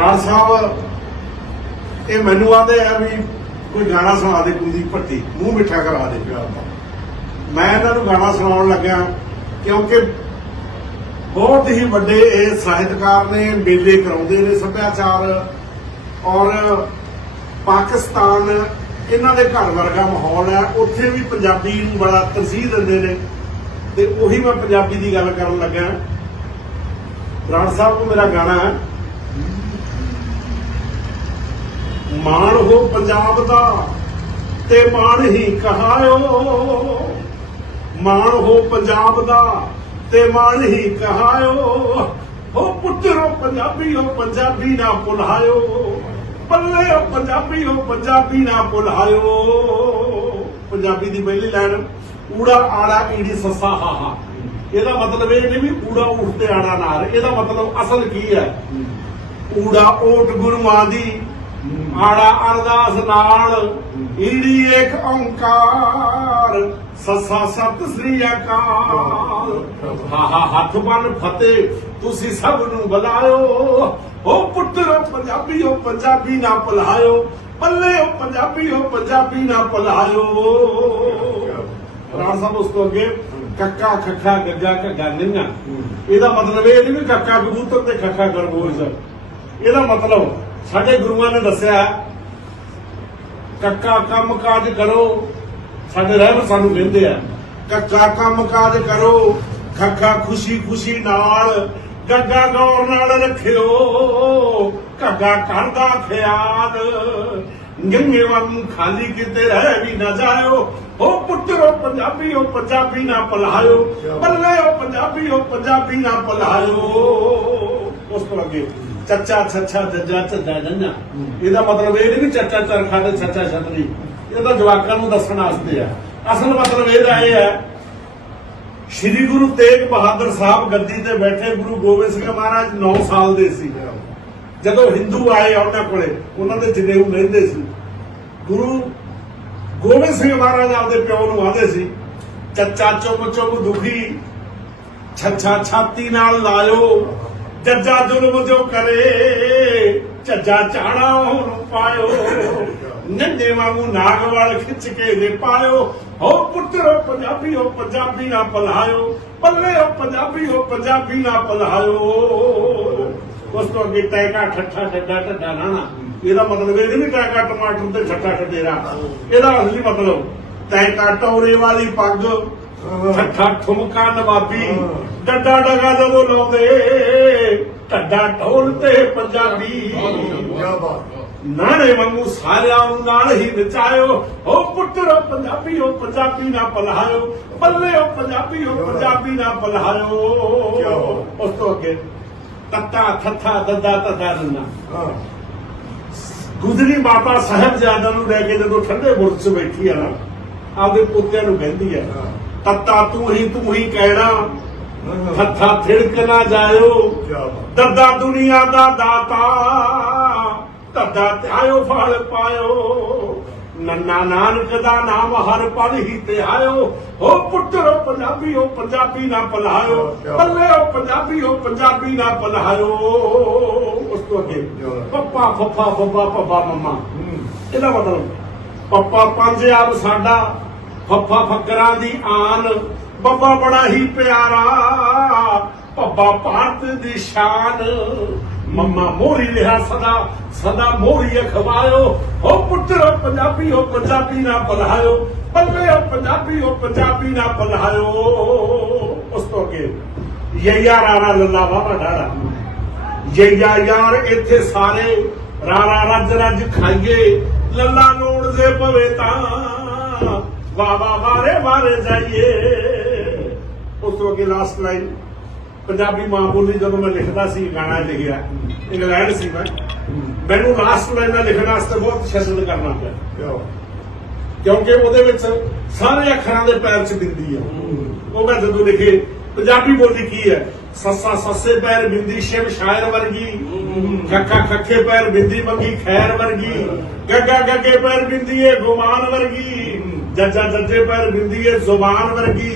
ਰਾਜ ਸਾਹਿਬ, ਇਹ ਮੈਨੂੰ ਆਂਦੇ ਆ ਵੀ ਕੋਈ ਗਾਣਾ ਸੁਣਾ ਦੇ ਕੁਲਦੀਪ ਭੱਟੀ, ਮੂੰਹ ਮਿੱਠਾ ਕਰਾ ਦੇ ਪਿਆਰ ਦਾ ਮੈਂ ਇਹਨਾਂ ਨੂੰ ਗਾਣਾ ਸੁਣਾਉਣ ਲੱਗਾ ਕਿਉਂਕਿ ਬਹੁਤ ਹੀ ਵੱਡੇ ਇਹ ਸਾਹਿਤਕਾਰ ਨੇ ਮੇਲੇ ਕਰਾਉਂਦੇ ਨੇ ਸੱਭਿਆਚਾਰ ਔਰ ਪਾਕਿਸਤਾਨ ਇਹਨਾਂ ਦੇ ਘਰ ਵਰਗਾ ਮਾਹੌਲ ਹੈ। ਉੱਥੇ ਵੀ ਪੰਜਾਬੀ ਨੂੰ ਬੜਾ ਤਰਜੀਹ ਦਿੰਦੇ ਨੇ ਤੇ ਉਹੀ ਮੈਂ ਪੰਜਾਬੀ ਦੀ ਗੱਲ ਕਰਨ ਲੱਗਾ ਰਾਣ ਸਾਹਿਬ ਨੂੰ ਮੇਰਾ ਗਾਣਾ ਹੈ। ਮਾਣ ਹੋ ਪੰਜਾਬ ਦਾ ਤੇ ਮਾਣ ਹੀ ਕਹਾਇਓ। ਮਾਣ ਹੋ ਪੰਜਾਬ ਦਾ ਤੇ ਮਾਣ ਹੀ ਕਹਾਇਓ। ਹੋ ਪੁੱਤਰੋ ਪੰਜਾਬੀ ਹੋ ਪੰਜਾਬੀ ਨਾ ਭੁਲਾਇਓ। ਬੱਲੇ ਹੋ ਪੰਜਾਬੀ ਹੋ ਪੰਜਾਬੀ ਨਾ ਭੁਲਾਇਓ। ਪੰਜਾਬੀ ਦੀ ਪਹਿਲੀ ਲਾਈਨ ਊੜਾ ਆੜਾ ਈੜੀ ਸੱਸਾ ਹਾਹਾ ਇਹਦਾ ਮਤਲਬ ਇਹ ਨਹੀਂ ਵੀ ਊੜਾ ਊਠ ਤੇ ਆੜਾ ਨਾਰ ਇਹਦਾ ਮਤਲਬ ਅਸਲ ਕੀ ਹੈ? ਊੜਾ ਓਟ ਗੁਰਮਾਂ ਦੀ ਆੜਾ ਅਰਦਾਸ ਨਾਲ ਈੜੀ ਏਕ ਓੰਕਾਰ, ਸੱਸਾ ਸਤ ਸ੍ਰੀ ਅਕਾਲ। ਹਾ ਹੱਥ ਬੰਨ ਫਤਿਹ, ਤੁਸੀਂ ਸਭ ਨੂੰ ਬੁਲਾਇਓ। ਓ ਪੁੱਤਰੋ, ਪੰਜਾਬੀਓ, ਪੰਜਾਬੀ ਨਾ ਭੁਲਾਇਓ। ਪੱਲੇ ਓ ਪੰਜਾਬੀਓ, ਪੰਜਾਬੀ ਨਾ ਭੁਲਾਇਓ। ਰਾਣ ਸਾਹਿਬ, ਉਸ ਤੋਂ ਅੱਗੇ ਕੱਕਾ, ਖੱਖਾ, ਗੱਗਾ, ਘੱਗਾ, ਨਿੰਗਾ। ਇਹਦਾ ਮਤਲਬ ਇਹ ਨਹੀਂ ਵੀ ਕੱਕਾ ਕਬੂਤਰ ਤੇ ਖੱਖਾ ਖਰਗੋਸ਼। ਇਹਦਾ ਮਤਲਬ ਸਾਡੇ ਗੁਰੂਆਂ ਨੇ ਦੱਸਿਆ, ਕੱਕਾ ਕੰਮ ਕਾਜ ਕਰੋ, ਸਾਡੇ ਰਹਿਬਰ ਸਾਨੂੰ ਕਹਿੰਦੇ ਆ। ਕੱਕਾ ਕੰਮ ਕਾਜ ਕਰੋ ਖੱਖਾ ਖੁਸ਼ੀ ਖੁਸ਼ੀ ਨਾਲ, ਗੱਗਾ ਗੌਰ ਨਾਲ ਰੱਖਿਓ, ਘੱਗਾ ਕਰਦਾ ਖਿਆਲ। ਗੰਗੇ ਵਾਂਗੂ ਖਾਲੀ ਕਿਤੇ ਰਹਿ ਵੀ ਨਾ ਜਾਇਓ, ਹੋ ਪੁੱਤਰੋ ਪੰਜਾਬੀ, ਹੋ ਪੰਜਾਬੀ ਨਾ ਪਲਾਇਓ ਬੱਲੇ ਹੋ ਪੰਜਾਬੀ ਹੋ ਪੰਜਾਬੀ ਨਾ ਪਲਾਇਓ ਉਸ ਤੋਂ ਅੱਗੇ ਚੱਚਾ ਛੱਛਾ ਜੱਜਾ ਝੱਜਾ ਜੰਨਾ ਇਹਦਾ ਮਤਲਬ ਇਹ ਨਹੀਂ ਵੀ ਚੱਚਾ ਚਰਖਾ ਤੇ ਛੱਛਾ ਛਤਰੀ ਇਹ ਤਾਂ ਜਵਾਕਾਂ ਨੂੰ ਦੱਸਣ ਵਾਸਤੇ ਆ। ਅਸਲ ਮਤਲਬ ਇਹਦਾ ਇਹ ਹੈ, ਸ਼੍ਰੀ ਗੁਰੂ ਤੇਗ ਬਹਾਦਰ ਸਾਹਿਬ ਗੱਦੀ ਤੇ ਬੈਠੇ ਗੁਰੂ ਗੋਬਿੰਦ ਸਿੰਘ ਮਹਾਰਾਜ 9 ਸਾਲ ਦੇ ਸੀ। ਜਦੋਂ ਹਿੰਦੂ ਆਏ ਉਹਨਾਂ ਕੋਲੇ, ਉਹਨਾਂ ਦੇ ਜਨੇਊ ਲੈਂਦੇ ਸੀ। ਗੁਰੂ ਗੋਬਿੰਦ ਸਿੰਘ ਮਹਾਰਾਜ ਆਪਦੇ ਪਿਓ ਨੂੰ ਆਂਦੇ ਸੀ, ਚੱਚਾ ਚੁੱਪ ਚੁੱਪ ਦੁਖੀ, ਛੱਛਾ ਛਾਤੀ ਨਾਲ ਲਾਇਓ। ਜੱਜਾ ਜ਼ੁਲਮ ਜੋ ਕਰੇ, ਝੱਜਾ ਚਾਣਾ ਉਹਨੂੰ ਪਾਇਓ। ਨੰਨੇ ਵਾਂਗੂ ਨਾਗ ਵਾਲ ਖਿੱਚ ਕੇ ਦੇ ਪਾਇਓ। ਹੋ ਪੁੱਤਰੋ ਪੰਜਾਬੀ, ਹੋ ਪੰਜਾਬੀ ਨਾ ਭਲਾਇਓ ਬੱਲੇ, ਹੋ ਪੰਜਾਬੀ ਹੋ ਪੰਜਾਬੀ ਨਾ ਭਲਾਇਓ ਉਸ ਤੋਂ ਅੱਗੇ ਟੈਕਾ ਠੱਠਾ ਡੱਡਾ ਢੱਡਾ ਨਾਣਾ ਇਹਦਾ ਮਤਲਬ ਇਹ ਨਹੀਂ ਵੀ ਟੈਕਾ ਟਮਾਟਰ ਤੇ ਠੱਠਾ ਠੱਡੇਰਾ ਇਹਦਾ ਅਸਲੀ ਮਤਲਬ ਟੈਕਾ ਟੌਰੇ ਵਾਲੀ ਪੱਗ ਠੱਠਾ ਠੁਮਕਾ ਨਵਾਬੀ ਡੱਡਾ ਡਗਾ ਜਦੋਂ ਲਾਉਂਦੇ ਢੱਡਾ ਢੋਲ ਤੇ ਪੰਜਾਬੀ। ਨਾਲੇ ਵਾਂਗੂ ਸਾਰਿਆਂ ਨੂੰ ਨਾਲ ਹੀ ਨਚਾਇਓ ਹੋ ਪੁੱਤਰੋ ਪੰਜਾਬੀ ਹੋ ਪੰਜਾਬੀ ਨਾ ਭਲਾਇਓ ਬੱਲੇ ਹੋ ਪੰਜਾਬੀ ਹੋ ਪੰਜਾਬੀ ਨਾ ਭਲਾਇਓ ਉਸ ਤੋਂ ਅੱਗੇ ਤੱਤਾ ਥੱਥਾ ਦੱਦਾ ਤੱਦਾ ਰੰਨਾ ਗੁਜਰੀ ਮਾਤਾ ਸਾਹਿਬਜ਼ਾਦਾ ਨੂੰ ਲੈ ਕੇ ਜਦੋਂ ਠੰਡੇ ਬੁਰਜ 'ਚ ਬੈਠੀ ਆ ਨਾ ਆਪਦੇ ਪੁੱਤਿਆਂ ਨੂੰ ਕਹਿੰਦੀ ਆ। ਤੱਤਾ ਤੂੰ ਹੀ ਤੂੰ ਹੀ ਕਹਿਣਾ। ਥੱਥਾ ਥਿੜਕ ਨਾ ਜਾਇਓ। ਦੱਦਾ ਦੁਨੀਆ ਦਾ ਦਾਤਾ। ਦੱਦਾ ਧਿਆਇਓ ਫਲ ਪਾਇਓ। ਨੰਨਾ ਨਾਨਕ ਦਾ ਨਾਮ ਹਰ ਪਲ ਹੀ ਤੇ ਆਇਓ ਹੋ ਪੁੱਤਰੋ ਪੰਜਾਬੀ ਹੋ ਪੰਜਾਬੀ ਨਾ ਭਲਾਇਓ। ਬੱਲੇ ਹੋ ਪੰਜਾਬੀ ਹੋ ਪੰਜਾਬੀ ਨਾ ਭਲਾਇਓ। ਉਸ ਤੋਂ ਅੱਗੇ ਪੱਪਾ ਫੱਫਾ ਫੱਫਾ ਪੱਪਾ ਮੰਮਾ। ਇਹਦਾ ਮਤਲਬ ਪੱਪਾ ਪੰਜ ਆਬ ਸਾਡਾ। ਫੱਫਾ ਫੱਕਰਾਂ ਦੀ ਆਨ, ਬੱਬਾ ਬੜਾ ਹੀ ਪਿਆਰਾ ਪੱਬਾ ਭਾਰਤ ਦੀ ਸ਼ਾਨ। ਮੰਮਾ ਮੋਰੀ ਲਿਆ ਸਦਾ ਸਦਾ ਮੋਰੀ ਅਖਵਾਇਓ। ਹੋ ਪੁੱਤਰੋ, ਪੰਜਾਬੀ, ਹੋ ਪੰਜਾਬੀ ਨਾ ਭਲਾਇਓ ਬੱਲੇ ਹੋ ਪੰਜਾਬੀ ਹੋ ਪੰਜਾਬੀ ਨਾ ਭਲਾਇਓ ਉਸ ਤੋਂ ਅੱਗੇ ਯਈਆ ਰਾਰਾ ਲੱਲਾ ਬਾਬਾ ਡਾੜਾ ਯਈਆ ਯਾਰ ਇੱਥੇ ਸਾਰੇ ਰਾਰਾ ਰੱਜ ਰੱਜ ਖਾਈਏ। ਲੱਲਾ ਲੋੜ ਦੇ ਪਵੇ ਤਾਂ। ਵਾਵਾ ਵਾਰੇ ਵਾਰੇ ਜਾਈਏ। ਉਸ ਤੋਂ ਅੱਗੇ ਲਾਸਟ ਲਾਈਨ ਪੰਜਾਬੀ ਮਾਂ ਬੋਲੀ ਜਦੋਂ ਮੈਂ ਲਿਖਦਾ ਸੀ, ਗਾਣਾ ਲਿਖਿਆ, ਇੰਗਲੈਂਡ ਸੀ ਮੈਂ। ਮੈਨੂੰ ਲਾਸਟ ਲਾਈਨਾਂ ਲਿਖਣ ਵਾਸਤੇ ਬਹੁਤ ਸ਼ਸ਼ਦ ਕਰਨਾ ਪਿਆ। ਕਿਉਂਕਿ ਉਹਦੇ ਵਿੱਚ ਸਾਰੇ ਅੱਖਰਾਂ ਦੇ ਪੈਰ 'ਚ ਬਿੰਦੀ ਆ। ਉਹ ਮੈਂ ਜਦੋਂ ਲਿਖੇ, ਪੰਜਾਬੀ ਬੋਲੀ ਕੀ ਹੈ? ਸੱਸਾ ਸੱਸੇ ਪੈਰ ਬਿੰਦੀ, ਸ਼ਿਵ ਸ਼ਾਇਰ ਵਰਗੀ। ਖੱਖਾ ਖੱਖੇ ਪੈਰ ਬਿੰਦੀ ਮੰਗੀ, ਖੈਰ ਵਰਗੀ। ਗੱਗਾ ਗੱਗੇ ਪੈਰ ਬਿੰਦੀ ਏ, ਗੁਮਾਨ ਵਰਗੀ। ਜੱਜਾ ਜੱਜੇ ਪੈਰ ਬਿੰਦੀ ਏ ਜ਼ੁਬਾਨ ਵਰਗੀ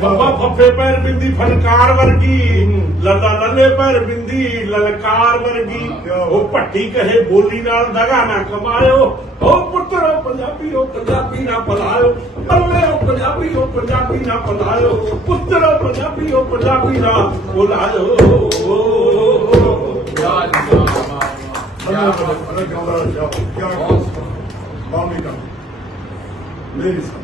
ਫੱਫਾ ਫੱਫੇ ਪੈਰ ਬਿੰਦੀ ਫਲਕਾਰ ਵਰਗੀ ਲੱਲਾ ਲੱਲੇ ਪੈਰ ਬਿੰਦੀ ਲਲਕਾਰ ਵਰਗੀ ਉਹ ਭੱਟੀ ਕਹੇ ਬੋਲੀ ਨਾਲ ਦਗਾ ਨਾ ਕਮਾਇਓ ਉਹ ਪੁੱਤਰੋ ਪੰਜਾਬੀ ਉਹ ਪੰਜਾਬੀ ਨਾ ਪਲਾਇਓ ਬੱਲੇ ਉਹ ਪੰਜਾਬੀ ਉਹ ਪੰਜਾਬੀ ਨਾ ਪਲਾਇਓ ਪੁੱਤਰੋ ਪੰਜਾਬੀ ਉਹ ਪੰਜਾਬੀ ਨਾ ਪਲਾਇਓ ਵਾਹ ਜੀ ਵਾਹ, ਵਾਹ, ਵਾਹ। ਕਿਆ Ladies.